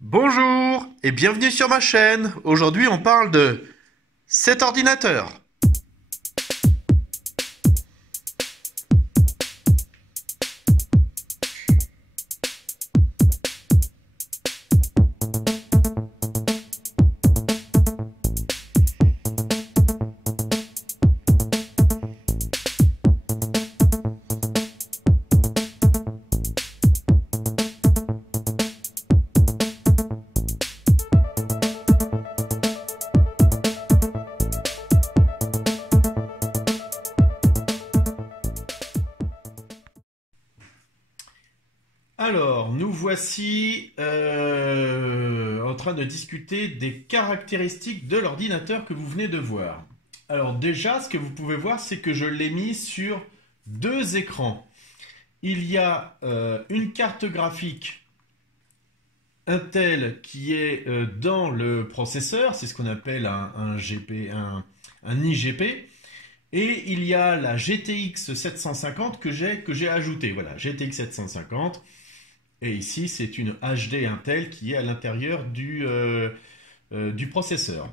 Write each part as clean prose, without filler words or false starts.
Bonjour et bienvenue sur ma chaîne. Aujourd'hui, on parle de cet ordinateur. Alors, nous voici en train de discuter des caractéristiques de l'ordinateur que vous venez de voir. Alors déjà, ce que vous pouvez voir, c'est que je l'ai mis sur deux écrans. Il y a une carte graphique Intel qui est dans le processeur, c'est ce qu'on appelle un IGP. Et il y a la GTX 750 que j'ai ajoutée. Voilà, GTX 750. Et ici, c'est une HD Intel qui est à l'intérieur du processeur.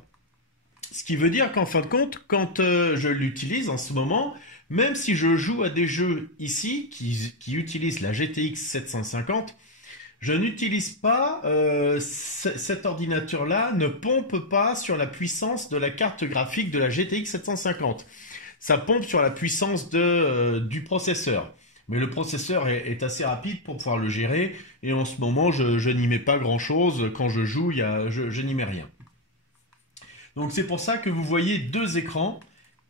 Ce qui veut dire qu'en fin de compte, quand je l'utilise en ce moment, même si je joue à des jeux ici qui utilisent la GTX 750, je n'utilise pas cet ordinateur-là, ne pompe pas sur la puissance de la carte graphique de la GTX 750. Ça pompe sur la puissance du processeur. Mais le processeur est assez rapide pour pouvoir le gérer. Et en ce moment, je n'y mets pas grand-chose. Quand je joue, je n'y mets rien. Donc c'est pour ça que vous voyez deux écrans.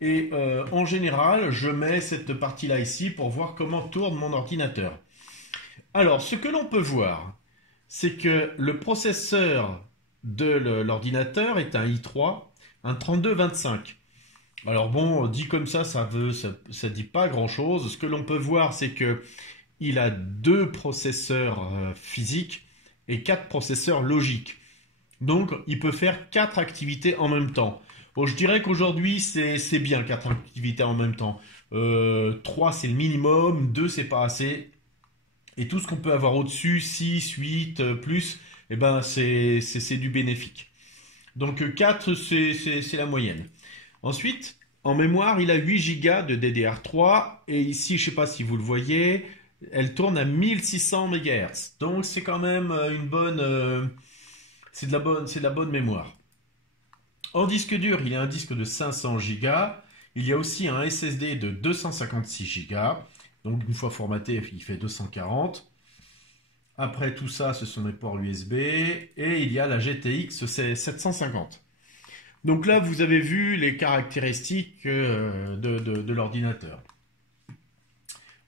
Et en général, je mets cette partie-là ici pour voir comment tourne mon ordinateur. Alors, ce que l'on peut voir, c'est que le processeur de l'ordinateur est un i3, un 3225. Alors bon, dit comme ça dit pas grand-chose. Ce que l'on peut voir, c'est que il a deux processeurs physiques et quatre processeurs logiques. Donc, il peut faire quatre activités en même temps. Bon, je dirais qu'aujourd'hui, c'est bien quatre activités en même temps. 3, c'est le minimum, 2, c'est pas assez. Et tout ce qu'on peut avoir au-dessus, 6, 8, plus, eh ben, c'est du bénéfique. Donc, 4, c'est la moyenne. Ensuite, en mémoire, il a 8 Go de DDR3 et ici, je ne sais pas si vous le voyez, elle tourne à 1600 MHz. Donc c'est quand même une bonne, c'est de la bonne mémoire. En disque dur, il y a un disque de 500 Go. Il y a aussi un SSD de 256 Go. Donc une fois formaté, il fait 240. Après tout ça, ce sont les ports USB et il y a la GTX 750. Donc là, vous avez vu les caractéristiques de l'ordinateur.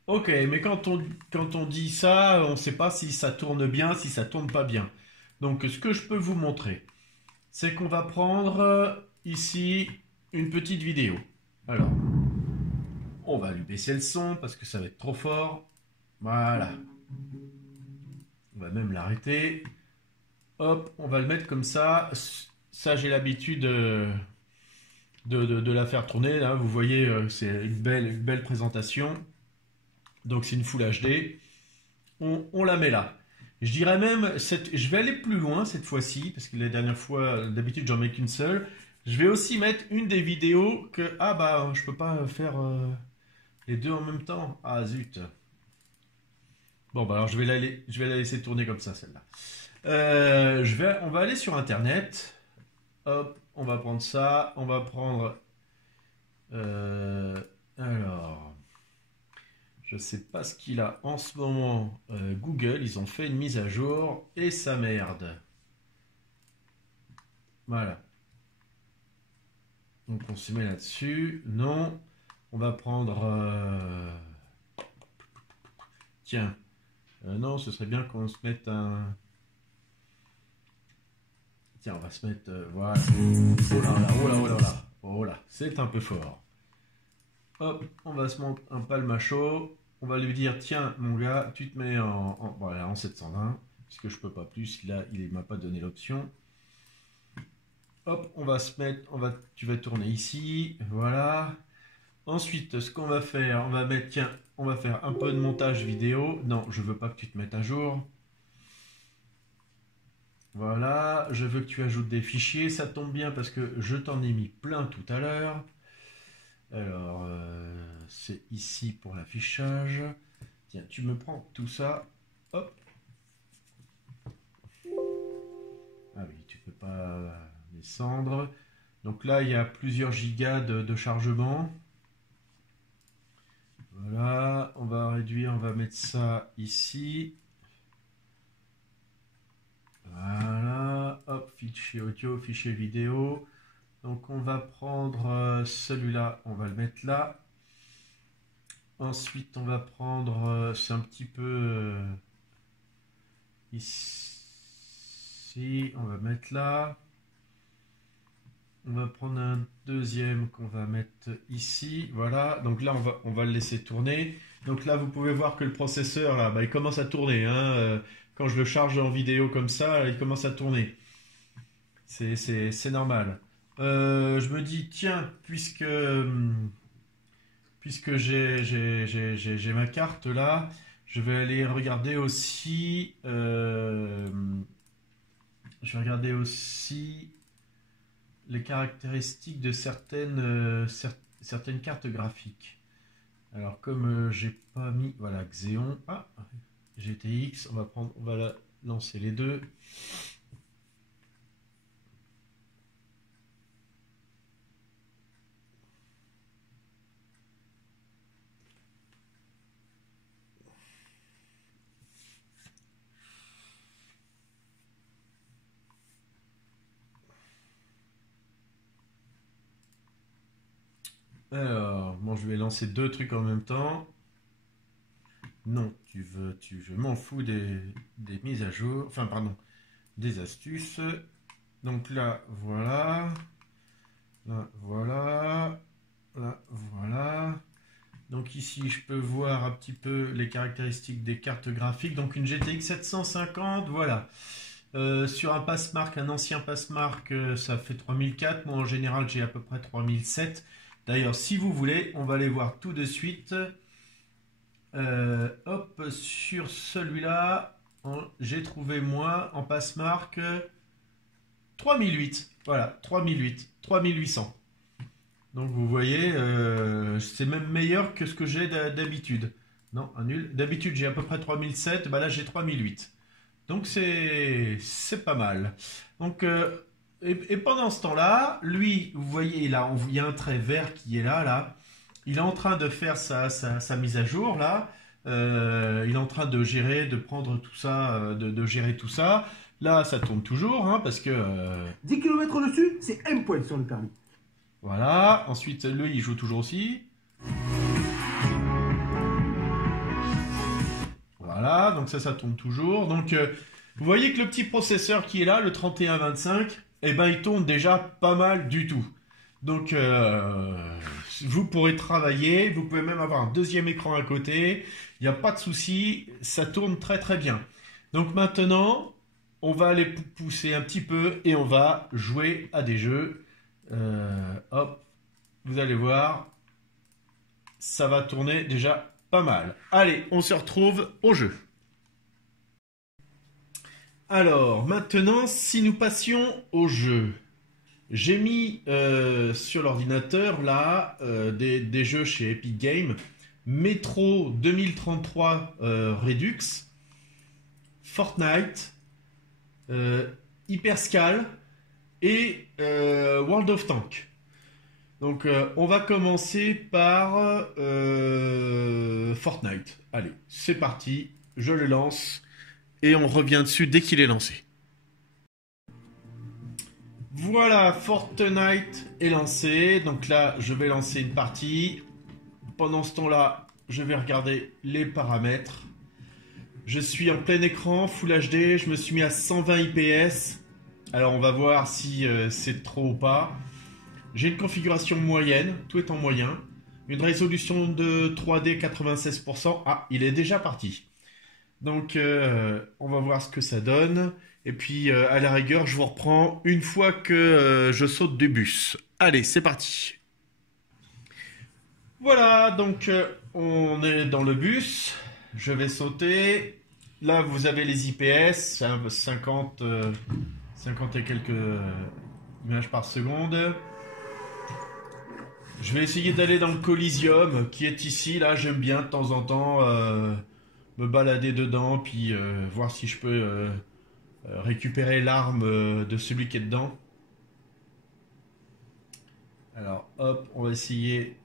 Ok, mais quand on dit ça, on ne sait pas si ça tourne bien, si ça tourne pas bien. Donc ce que je peux vous montrer, c'est qu'on va prendre ici une petite vidéo. Alors, on va lui baisser le son parce que ça va être trop fort. Voilà. On va même l'arrêter. Hop, on va le mettre comme ça. Ça, j'ai l'habitude de la faire tourner. Là, vous voyez, c'est une belle présentation. Donc, c'est une Full HD. On la met là. Je dirais même, je vais aller plus loin cette fois-ci, parce que la dernière fois, d'habitude, j'en mets qu'une seule. Je vais aussi mettre une des vidéos que... Ah bah, je peux pas faire les deux en même temps. Ah zut. Bon, bah alors je vais la laisser tourner comme ça, celle-là. On va aller sur Internet. Hop, on va prendre ça. On va prendre... alors... Je sais pas ce qu'il a en ce moment. Google, ils ont fait une mise à jour et ça merde. Voilà. Donc on se met là-dessus. Non. On va prendre... Tiens. Non, ce serait bien qu'on se mette un... Tiens, on va se mettre... voilà. Oh là là, oh là, oh là, oh là. Oh là, c'est un peu fort. Hop, on va se mettre un palmacho. On va lui dire, tiens, mon gars, tu te mets voilà, en 720, puisque je peux pas plus. Là, il m'a pas donné l'option. Hop, on va se mettre, tu vas tourner ici, voilà. Ensuite, ce qu'on va faire, on va mettre, tiens, on va faire un peu de montage vidéo. Non, je veux pas que tu te mettes à jour. Voilà, je veux que tu ajoutes des fichiers, ça tombe bien parce que je t'en ai mis plein tout à l'heure. Alors, c'est ici pour l'affichage. Tiens, tu me prends tout ça. Hop. Ah oui, tu peux pas descendre. Donc là, il y a plusieurs gigas de chargement. Voilà, on va réduire, on va mettre ça ici. Voilà, hop, fichier audio, fichier vidéo. Donc on va prendre celui-là, on va le mettre là. Ensuite, on va prendre, c'est un petit peu ici, on va mettre là. On va prendre un deuxième qu'on va mettre ici. Voilà, donc là, on va le laisser tourner. Donc là, vous pouvez voir que le processeur, là, bah, il commence à tourner, hein. Quand je le charge en vidéo comme ça, il commence à tourner. C'est normal. Je me dis, tiens, puisque j'ai ma carte là, je vais aller regarder aussi. Je vais regarder aussi les caractéristiques de certaines cartes graphiques. Alors comme j'ai pas mis, voilà, Xeon, GTX, on va lancer les deux. Alors, bon, je vais lancer deux trucs en même temps. Non, je m'en fous des mises à jour, enfin pardon, des astuces. Donc là, voilà. Là, voilà. Là, voilà. Donc ici, je peux voir un petit peu les caractéristiques des cartes graphiques. Donc une GTX 750, voilà. Sur un Passmark, un ancien Passmark, ça fait 3004. Moi, en général, j'ai à peu près 3007. D'ailleurs, si vous voulez, on va aller voir tout de suite. Hop, sur celui-là, j'ai trouvé moi en Passmark 3008. Voilà, 3800. Donc vous voyez, c'est même meilleur que ce que j'ai d'habitude. Non, un nul. D'habitude, j'ai à peu près 3007. Bah là, j'ai 3008. Donc c'est pas mal. Donc et pendant ce temps-là, lui, vous voyez là, il y a un trait vert qui est là. Il est en train de faire sa mise à jour là. Il est en train de gérer, de prendre tout ça, de gérer tout ça. Là, ça tourne toujours, hein, parce que 10 km au-dessus, c'est un point sur le permis. Voilà. Ensuite, lui, il joue toujours aussi. Voilà, donc ça tourne toujours. Donc, vous voyez que le petit processeur qui est là, le 3125, eh ben, il tourne déjà pas mal du tout. Donc, vous pourrez travailler, vous pouvez même avoir un deuxième écran à côté. Il n'y a pas de souci, ça tourne très très bien. Donc maintenant, on va aller pousser un petit peu et on va jouer à des jeux. Hop, vous allez voir, ça va tourner déjà pas mal. Allez, on se retrouve au jeu. Alors, maintenant, si nous passions au jeu, j'ai mis sur l'ordinateur là des jeux chez Epic Games, Metro 2033 Redux, Fortnite, Hyperscale et World of Tanks. Donc on va commencer par Fortnite. Allez, c'est parti, je le lance et on revient dessus dès qu'il est lancé. Voilà, Fortnite est lancé. Donc là, je vais lancer une partie. Pendant ce temps-là, je vais regarder les paramètres. Je suis en plein écran, Full HD. Je me suis mis à 120 IPS. Alors, on va voir si c'est trop ou pas. J'ai une configuration moyenne. Tout est en moyen. Une résolution de 3D 96%. Ah, il est déjà parti. Donc, on va voir ce que ça donne. Et puis, à la rigueur, je vous reprends une fois que je saute du bus. Allez, c'est parti. Voilà, donc on est dans le bus. Je vais sauter. là, vous avez les IPS, 50, 50 et quelques images par seconde. Je vais essayer d'aller dans le Coliseum, qui est ici. Là, j'aime bien de temps en temps me balader dedans, puis voir si je peux récupérer l'arme de celui qui est dedans. Alors, hop, on va essayer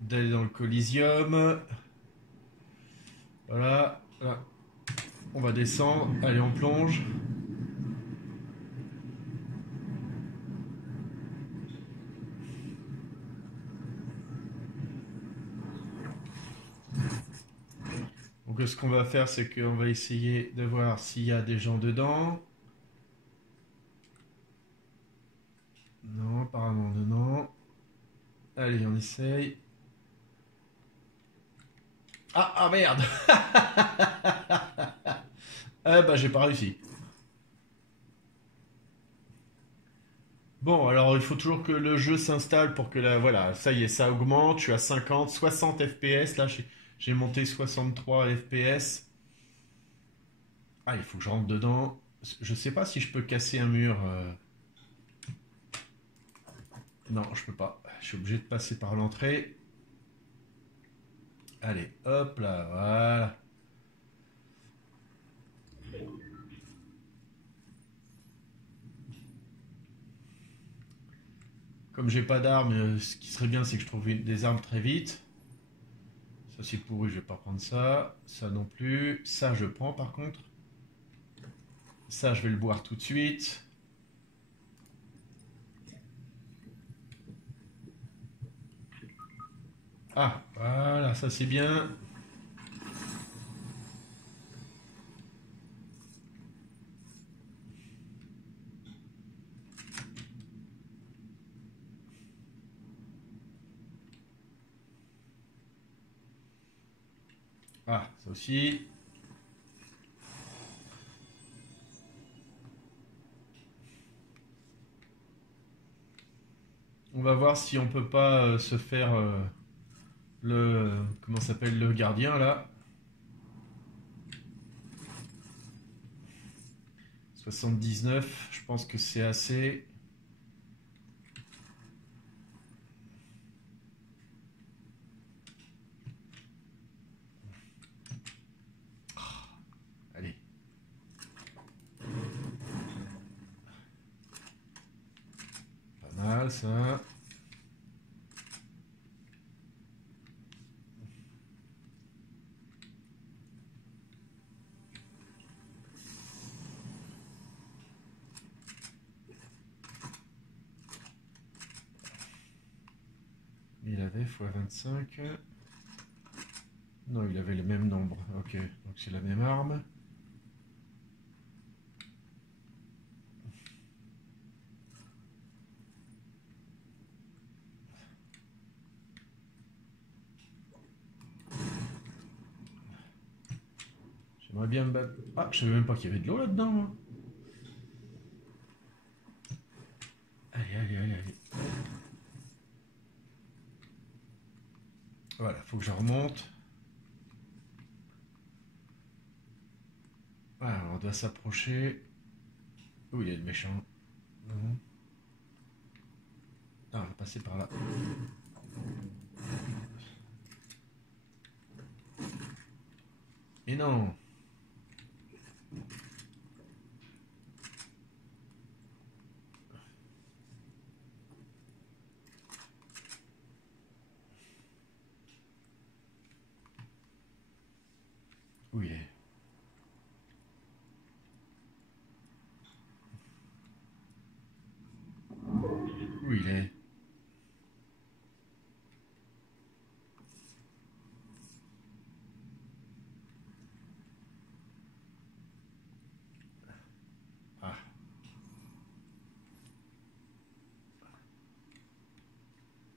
d'aller dans le Coliseum. Voilà. Là. On va descendre. Allez, on plonge. Donc, ce qu'on va faire, c'est qu'on va essayer de voir s'il y a des gens dedans. Non, apparemment non. Allez, on essaye. Ah merde. Ah bah j'ai pas réussi. Bon, alors il faut toujours que le jeu s'installe pour que la... Voilà, ça y est, ça augmente. Je suis à 50, 60 FPS. Là, j'ai monté 63 FPS. Ah, il faut que je rentre dedans. Je sais pas si je peux casser un mur. Non, je peux pas. Je suis obligé de passer par l'entrée. Allez, hop là, voilà. Comme j'ai pas d'armes, ce qui serait bien, c'est que je trouve des armes très vite. Ça, c'est pourri, je vais pas prendre ça. Ça non plus. Ça, je prends par contre. Ça, je vais le boire tout de suite. Ah, voilà, ça c'est bien. Ah, ça aussi. On va voir si on peut pas se faire le... Comment s'appelle le gardien là? 79, je pense que c'est assez. Allez. Pas mal ça. Il avait x25. Non, il avait le même nombre. Ok, donc c'est la même arme. J'aimerais bien me battre. Ah, je savais même pas qu'il y avait de l'eau là-dedans, moi. Allez, allez, allez, allez. Voilà, faut que je remonte. Voilà, on doit s'approcher. Où il y a le méchant? Non. Ah, on va passer par là. Et non. Où il est? Où il est? Ah.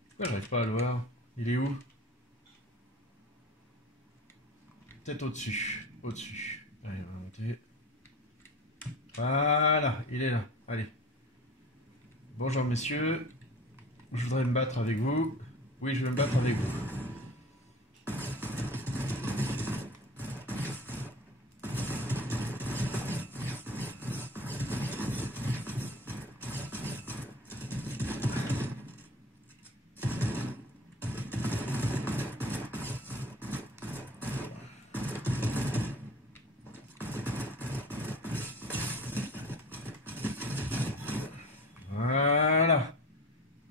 Pourquoi j'arrive pas à le voir? Il est où? Peut-être au-dessus. Au-dessus. Allez, on va monter. Voilà, il est là. Allez. Bonjour messieurs. Je voudrais me battre avec vous. Oui, je vais me battre avec vous.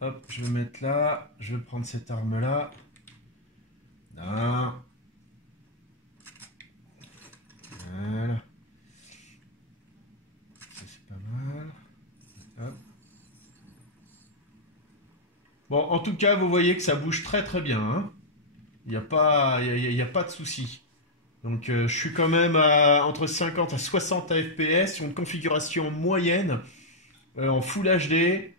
Hop, je vais mettre là. Je vais prendre cette arme-là. Là. Voilà. Ça, c'est pas mal. Hop. Bon, en tout cas, vous voyez que ça bouge très très bien. Hein. Il n'y a pas, y a pas de souci. Donc, je suis quand même à entre 50 à 60 fps sur une configuration moyenne en Full HD.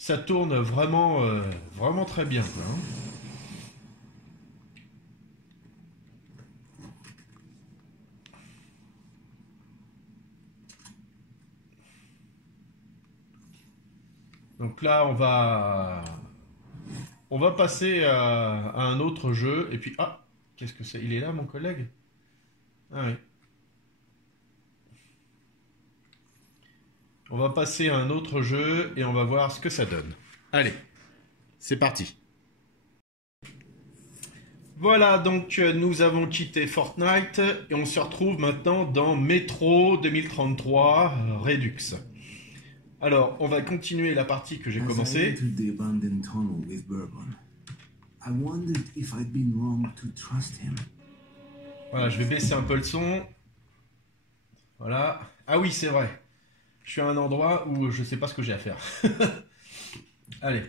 Ça tourne vraiment, vraiment très bien. Quoi, hein. Donc là, on va passer à un autre jeu. Et puis, ah, qu'est-ce que c'est? Il est là, mon collègue? Ah oui. On va passer à un autre jeu et on va voir ce que ça donne. Allez, c'est parti. Voilà, donc nous avons quitté Fortnite et on se retrouve maintenant dans Metro 2033 Redux. Alors, on va continuer la partie que j'ai commencée. Voilà, je vais baisser un peu le son. Voilà. Ah oui, c'est vrai. Je suis à un endroit où je sais pas ce que j'ai à faire. Allez.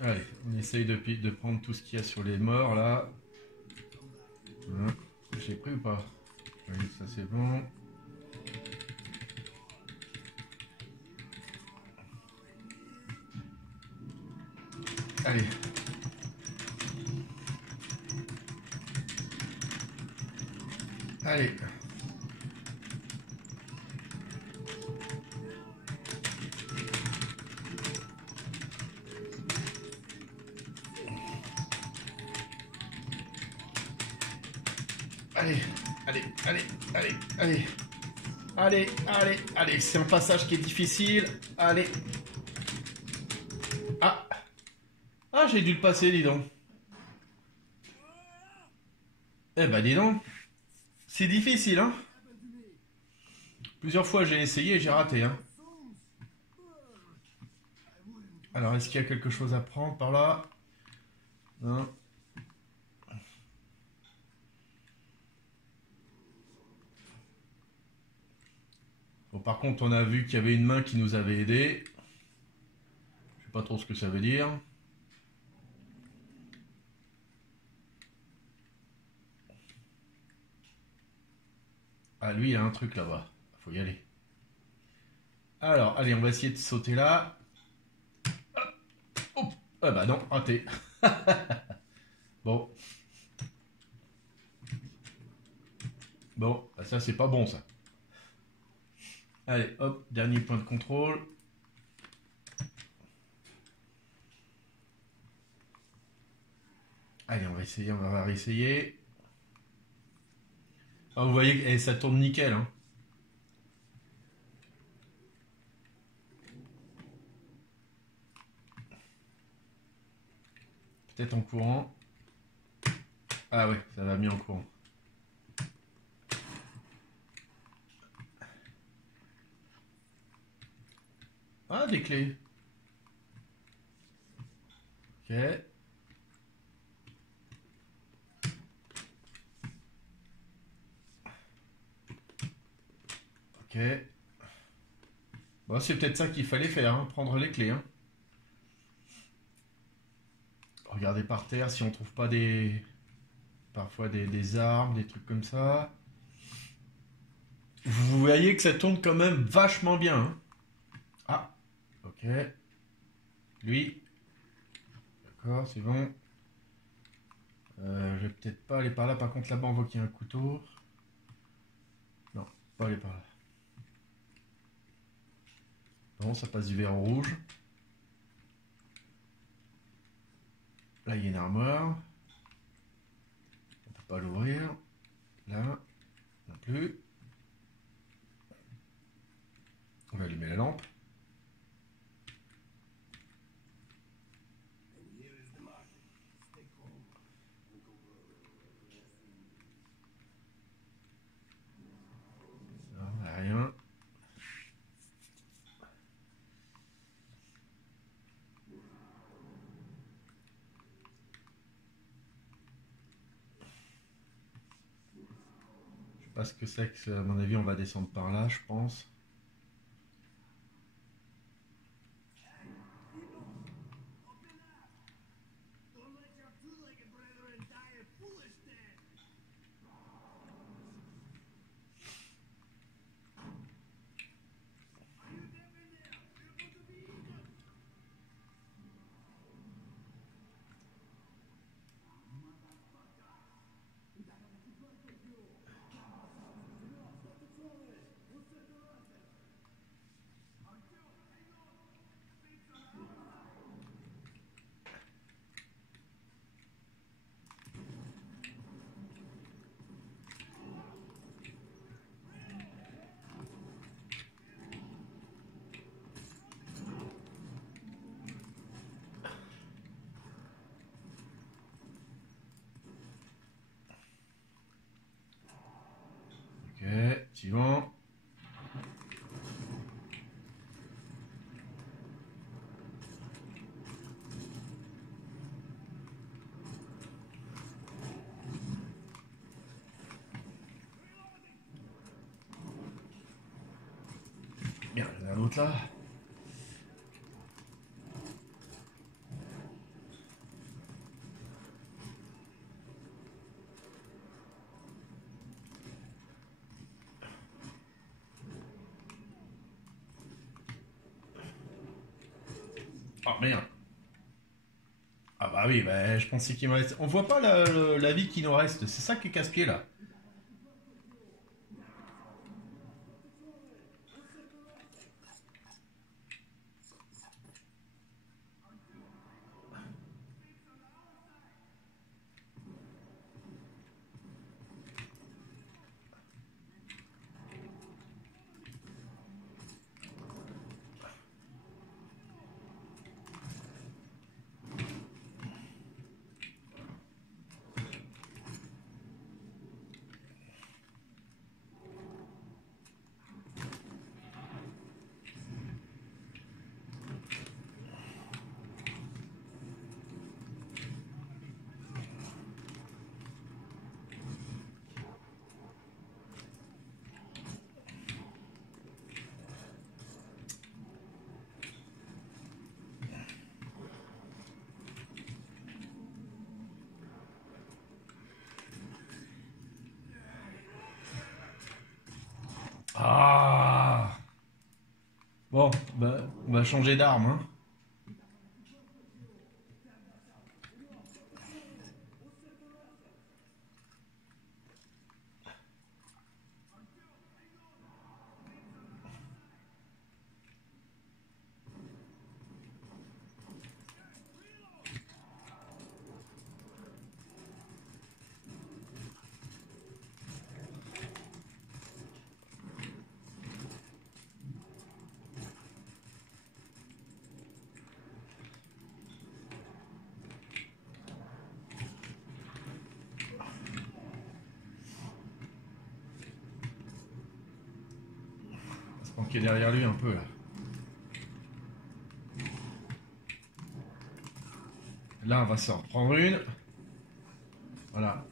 Allez, on essaye de prendre tout ce qu'il y a sur les morts là. Hein, j'ai pris ou pas? Oui, ça c'est bon. Allez. Allez. Allez, allez, allez, allez, allez. Allez, allez, allez. C'est un passage qui est difficile. Allez. Ah. Ah, j'ai dû le passer, dis donc. Eh ben, dis donc. C'est difficile, hein. Plusieurs fois j'ai essayé et j'ai raté, hein. Alors, est-ce qu'il y a quelque chose à prendre par là? Non. Bon, par contre, on a vu qu'il y avait une main qui nous avait aidé. Je sais pas trop ce que ça veut dire. Ah, lui, il y a un truc là-bas. Faut y aller. Alors, allez, on va essayer de sauter là. Oh, ah bah non, raté. Bon. Bon, bah ça, c'est pas bon, ça. Allez, hop, dernier point de contrôle. Allez, on va essayer, on va réessayer. Ah, vous voyez, eh, ça tourne nickel, hein. Peut-être en courant. Ah ouais, ça va mieux en courant. Ah, des clés. Ok. Ok. Bon, c'est peut-être ça qu'il fallait faire, hein, prendre les clés. Hein. Regardez par terre si on trouve pas parfois des armes, des trucs comme ça. Vous voyez que ça tourne quand même vachement bien. Hein. Ah, ok. Lui. D'accord, c'est bon. Je vais peut-être pas aller par là. Par contre, là-bas, on voit qu'il y a un couteau. Non, pas aller par là. Non, ça passe du vert au rouge. Là, il y a une armoire. On peut pas l'ouvrir. Là, non plus. On va allumer la lampe. Non, rien. Je sais pas ce que c'est que, à mon avis, on va descendre par là, je pense. Ok, suivant. Bien, il y en a un autre là. Ah merde. Ah bah oui, bah, je pensais qu'il me reste. On voit pas la vie qui nous reste. C'est ça qui est casse-pied là. Ah. Bon, bah, on va changer d'arme, hein. On se planquer derrière lui un peu là. Là, on va s'en reprendre une. Voilà.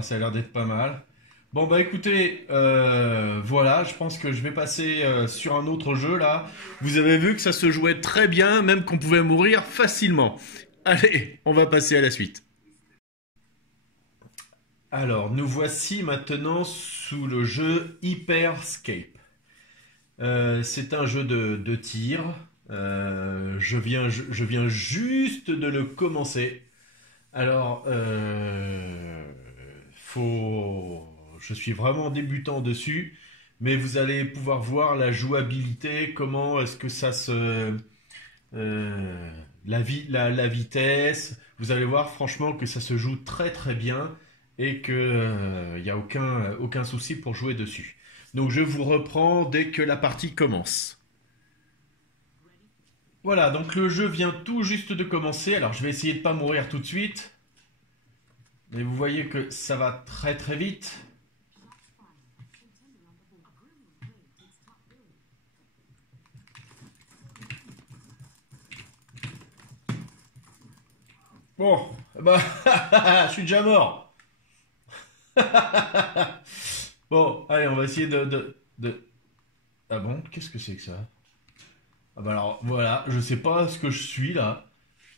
Ah, ça a l'air d'être pas mal. Bon, bah écoutez, voilà, je pense que je vais passer sur un autre jeu là. Vous avez vu que ça se jouait très bien, même qu'on pouvait mourir facilement. Allez, on va passer à la suite. Alors, nous voici maintenant sous le jeu Hyperscape. C'est un jeu de tir. Je viens juste de le commencer. Alors, je suis vraiment débutant dessus, mais vous allez pouvoir voir la jouabilité, comment est-ce que ça se... la vitesse. Vous allez voir franchement que ça se joue très très bien et que il n'y a aucun souci pour jouer dessus. Donc je vous reprends dès que la partie commence. Voilà, donc le jeu vient tout juste de commencer. Alors je vais essayer de pas mourir tout de suite. Mais vous voyez que ça va très très vite. Bon, bah, je suis déjà mort. Bon, allez, on va essayer de... Ah bon, qu'est-ce que c'est que ça? Ah bah alors, voilà, je sais pas ce que je suis là.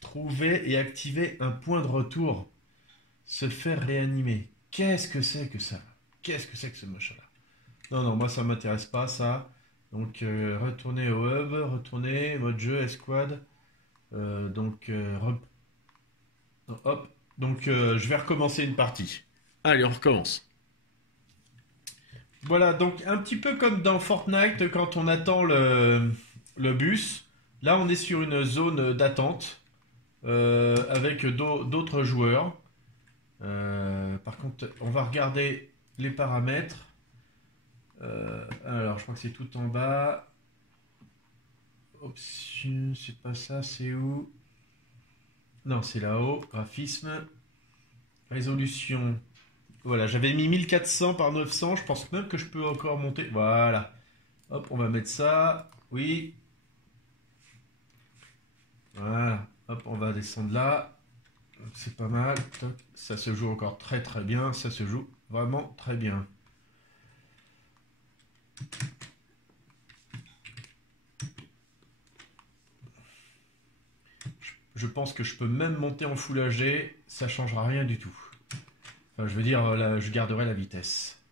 Trouver et activer un point de retour. Se faire réanimer. Qu'est-ce que c'est que ça? Qu'est-ce que c'est que ce machin-là? Non, non, moi ça m'intéresse pas ça. Donc, retourner au hub, retourner, mode jeu, escouade. Hop. Donc, je vais recommencer une partie. Allez, on recommence. Voilà, donc un petit peu comme dans Fortnite quand on attend le bus. Là, on est sur une zone d'attente avec d'autres joueurs. Par contre, on va regarder les paramètres. Alors, je crois que c'est tout en bas. Option, c'est pas ça, c'est où? Non, c'est là-haut. Graphisme. Résolution. Voilà, j'avais mis 1400 par 900. Je pense même que je peux encore monter. Voilà. Hop, on va mettre ça. Oui. Voilà. Hop, on va descendre là. C'est pas mal. Toc. Ça se joue encore très très bien. Ça se joue vraiment très bien. Je pense que je peux même monter en Full HD. Ça changera rien du tout. Enfin, je veux dire, là, je garderai la vitesse.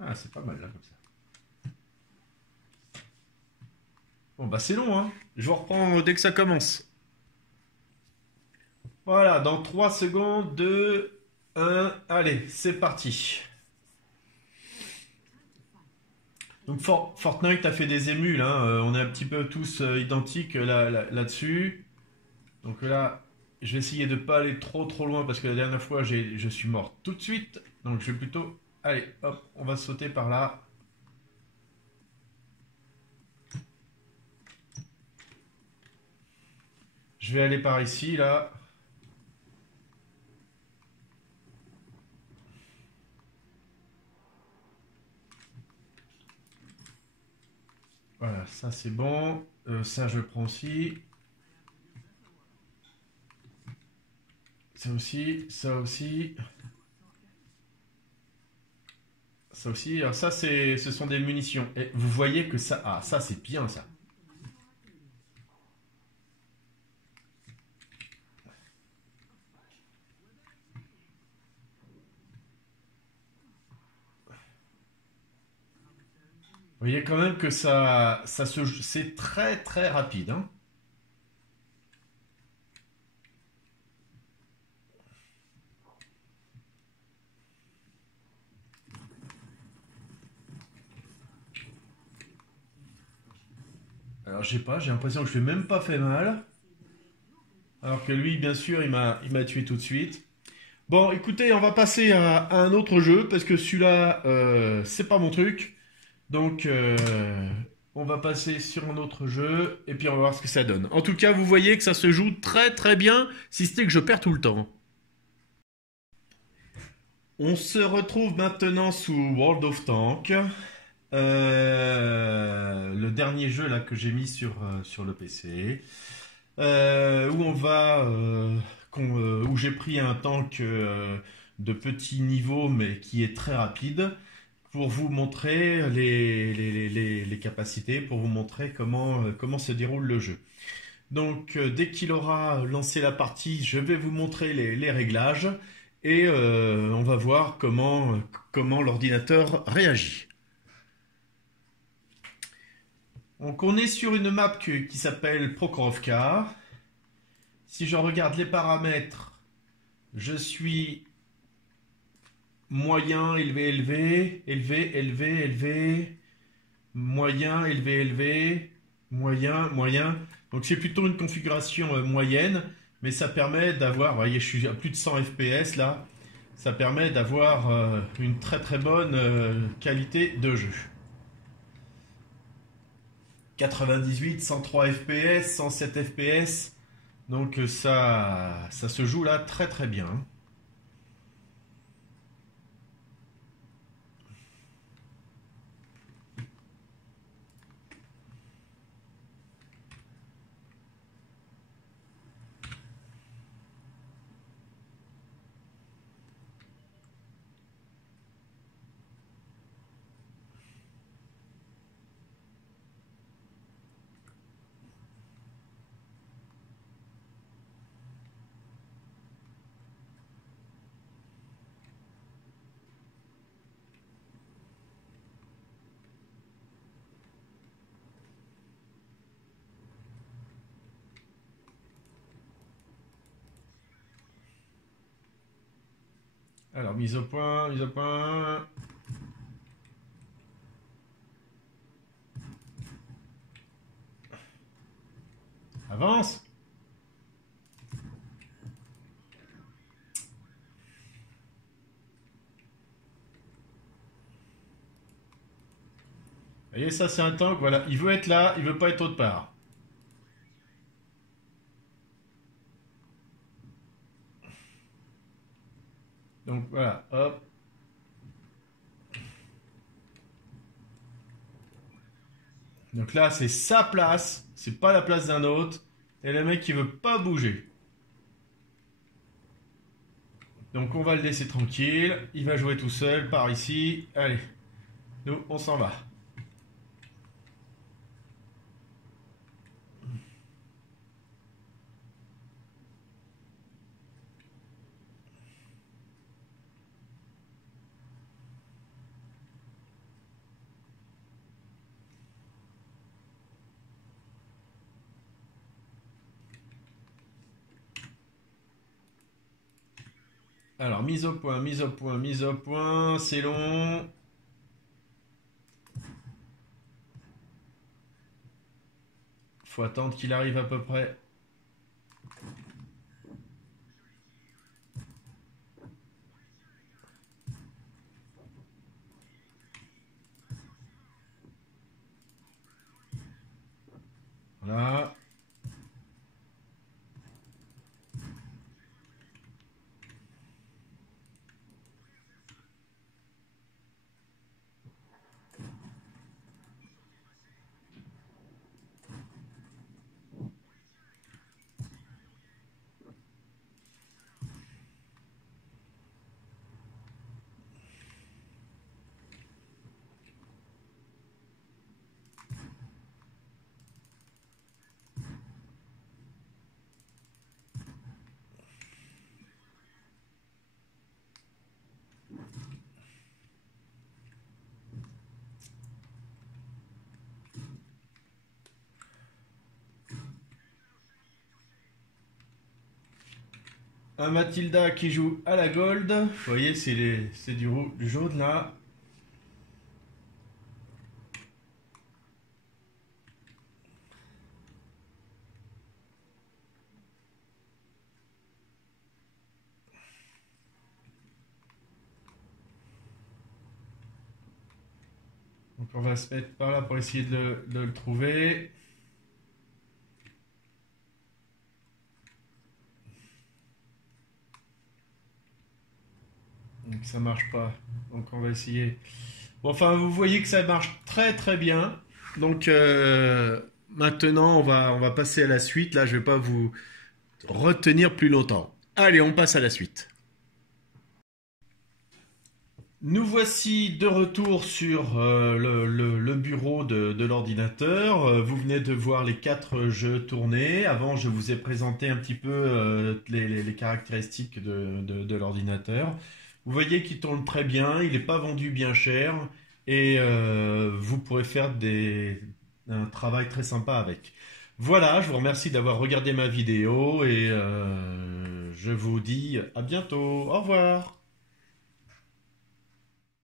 Ah, c'est pas mal là comme ça. Bon, bah c'est long, hein. Je vous reprends dès que ça commence. Voilà, dans 3 secondes, 2, 1, allez, c'est parti. Donc Fortnite a fait des émules, hein. On est un petit peu tous identiques là-dessus. Donc là, je vais essayer de pas aller trop trop loin parce que la dernière fois, je suis mort tout de suite. Donc je vais plutôt... Allez, hop, on va sauter par là. Je vais aller par ici, là. Voilà, ça c'est bon. Ça, je le prends aussi. Ça aussi, ça aussi. Ça aussi. Alors ça, ce sont des munitions. Et vous voyez que ça... Ah, ça c'est bien, ça. Vous voyez quand même que c'est très très rapide, hein. Alors je sais pas, j'ai l'impression que je fais même pas fait mal. Alors que lui, bien sûr, il m'a tué tout de suite. Bon, écoutez, on va passer à un autre jeu parce que celui-là, c'est pas mon truc. Donc, On va passer sur un autre jeu et puis on va voir ce que ça donne. En tout cas, vous voyez que ça se joue très très bien, si ce n'est que je perds tout le temps. On se retrouve maintenant sous World of Tanks. Le dernier jeu là que j'ai mis sur le PC. Où j'ai pris un tank de petit niveau mais qui est très rapide pour vous montrer les capacités, pour vous montrer comment se déroule le jeu. Donc dès qu'il aura lancé la partie, je vais vous montrer les réglages et on va voir comment l'ordinateur réagit. Donc on est sur une map qui s'appelle Prokhorovka. Si je regarde les paramètres, je suis moyen, élevé, élevé, élevé, élevé, élevé, moyen, élevé, élevé, moyen, moyen. Donc c'est plutôt une configuration moyenne, mais ça permet d'avoir, vous voyez, je suis à plus de 100 FPS là, ça permet d'avoir une très très bonne qualité de jeu. 98, 103 FPS, 107 FPS, donc ça se joue là très très bien. Alors, mise au point, mise au point. Avance. Vous voyez, ça c'est un tank, voilà. Il veut être là, il veut pas être autre part. Donc voilà, hop. Donc là, c'est sa place, c'est pas la place d'un autre. Et le mec, il veut pas bouger. Donc on va le laisser tranquille. Il va jouer tout seul par ici. Allez, nous, on s'en va. Alors, mise au point, mise au point, mise au point. C'est long. Faut attendre qu'il arrive à peu près. Voilà. Un Matilda qui joue à la gold. Vous voyez, c'est du jaune là. Donc on va se mettre par là pour essayer de le trouver. Donc ça marche pas. Donc on va essayer. Bon, enfin, vous voyez que ça marche très très bien. Donc maintenant on va passer à la suite. Là, je vais pas vous retenir plus longtemps. Allez, on passe à la suite. Nous voici de retour sur le bureau de l'ordinateur. Vous venez de voir les 4 jeux tournés. Avant, je vous ai présenté un petit peu les caractéristiques de l'ordinateur. Vous voyez qu'il tourne très bien, il n'est pas vendu bien cher et vous pourrez faire un travail très sympa avec. Voilà, je vous remercie d'avoir regardé ma vidéo et je vous dis à bientôt. Au revoir.